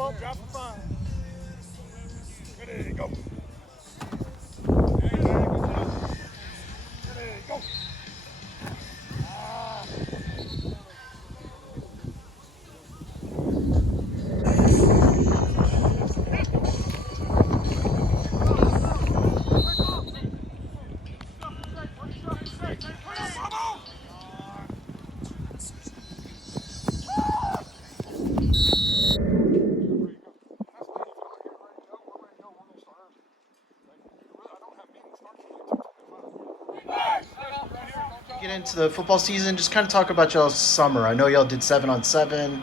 up, drop for 5. There you go. There you go. Get into the football season, just kind of talk about y'all's summer. I know y'all did 7-on-7.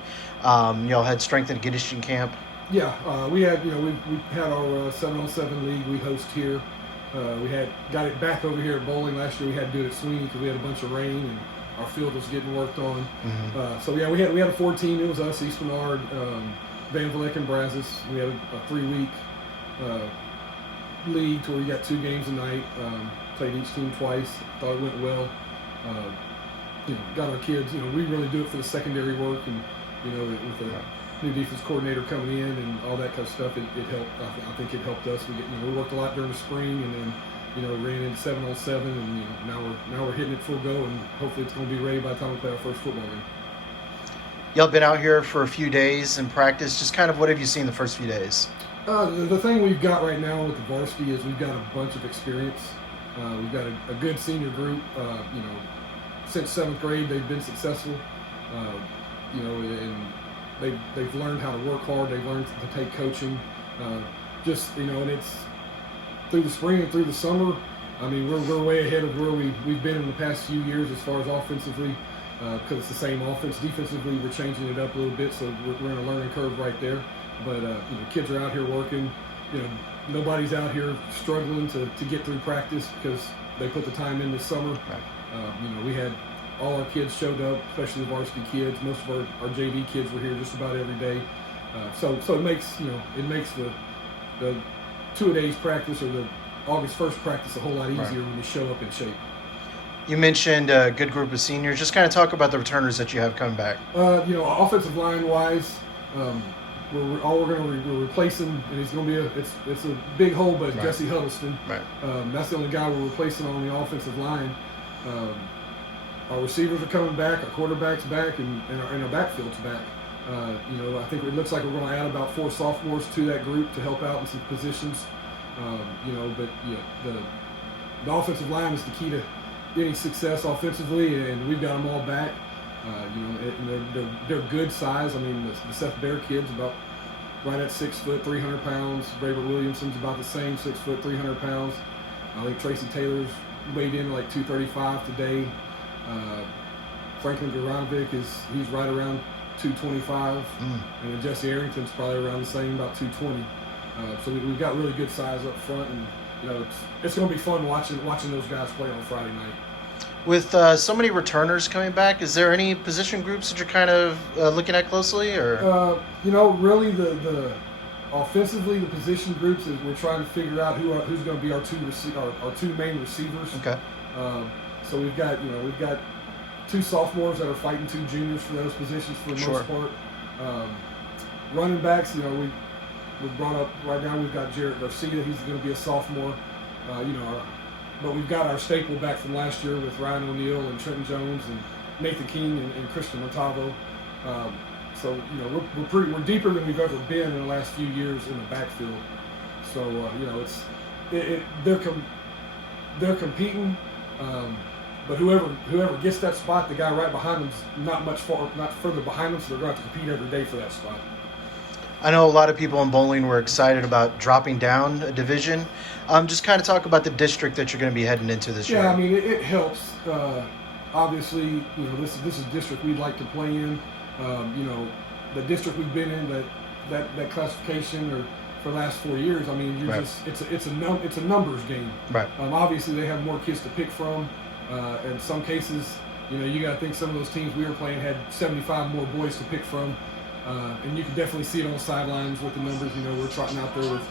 Y'all had strength and conditioning camp. Yeah, we had we had our 7-on-7 league we host here. We had got it back over here at Boling last year. We had to do it at Sweeney because we had a bunch of rain and our field was getting worked on. Mm-hmm. So yeah, we had a 4-team. It was us, East Menard, Van Vleck, and Brazos. We had a 3-week league to where we got 2 games a night. Played each team twice. Thought it went well. Got our kids. We really do it for the secondary work, and with the new defense coordinator coming in and all that kind of stuff, it helped. I think it helped us. We worked a lot during the spring, and then ran into 7-on-7, and now we're hitting it full go, and hopefully it's going to be ready by the time we play our first football game. Y'all been out here for a few days in practice. Just kind of what have you seen the first few days? The thing we've got right now with the varsity is we've got a bunch of experience. We've got a good senior group. Since 7th grade, they've been successful. And they've learned how to work hard. They've learned to take coaching. And it's through the spring and through the summer. I mean, we're way ahead of where we've been in the past few years as far as offensively, because it's the same offense. Defensively, we're changing it up a little bit, so we're in a learning curve right there. But kids are out here working. Nobody's out here struggling to get through practice because they put the time in this summer. Right. We had all our kids showed up, especially the varsity kids. Most of our JV kids were here just about every day. So it makes the 2-a-days practice or the August 1st practice a whole lot easier Right. when you show up in shape. You mentioned a good group of seniors. Just kind of talk about the returners that you have coming back. Offensive line wise, we're replacing, and it's going to be it's a big hole, but Right. Jesse Huddleston. Right. That's the only guy we're replacing on the offensive line. Our receivers are coming back, our quarterback's back, and our backfield's back. I think it looks like we're going to add about 4 sophomores to that group to help out in some positions. The offensive line is the key to any success offensively, and we've got them all back. And they're good size. I mean, the Seth Bear kid's about right at 6 foot, 300 pounds. Braybert Williamson's about the same, 6 foot, 300 pounds. I think Tracy Taylor's weighed in like 235 today. Franklin Urbanek he's right around 225, and then Jesse Arrington's probably around the same, about 220. So we've got really good size up front, and it's going to be fun watching those guys play on Friday night. With so many returners coming back, is there any position groups that you're kind of looking at closely, or? Really the offensively, the position groups is we're trying to figure out who's going to be our two main receivers. Okay. So we've got 2 sophomores that are fighting 2 juniors for those positions for the Sure. most part. Running backs, we brought up right now. We've got Jarrett Garcia. He's going to be a sophomore. But we've got our staple back from last year with Ryan O'Neal and Trenton Jones and Nathan King and Christian Montalvo. So we're deeper than we've ever been in the last few years in the backfield. So they're competing. But whoever gets that spot, the guy right behind them's not further behind them, so they're going to have to compete every day for that spot. I know a lot of people in Boling were excited about dropping down a division. Just kind of talk about the district that you're going to be heading into this year. Yeah, I mean it helps. Obviously, this is a district we'd like to play in. The district we've been in, that classification or for the last 4 years. I mean, Right. it's a numbers game. Right. Obviously, they have more kids to pick from. In some cases, you got to think some of those teams we were playing had 75 more boys to pick from. And you can definitely see it on the sidelines with the numbers. We're trotting out there with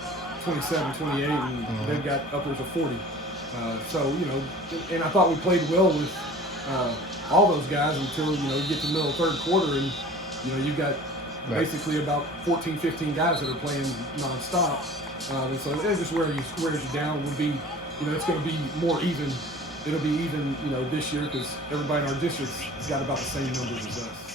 27, 28, and they've got upwards of 40. And I thought we played well with all those guys until, you get to the middle of the third quarter and, you got Right. basically about 14, 15 guys that are playing nonstop. And so it just wears you down. Would be, it's going to be more even. It'll be even, this year because everybody in our district's got about the same numbers as us.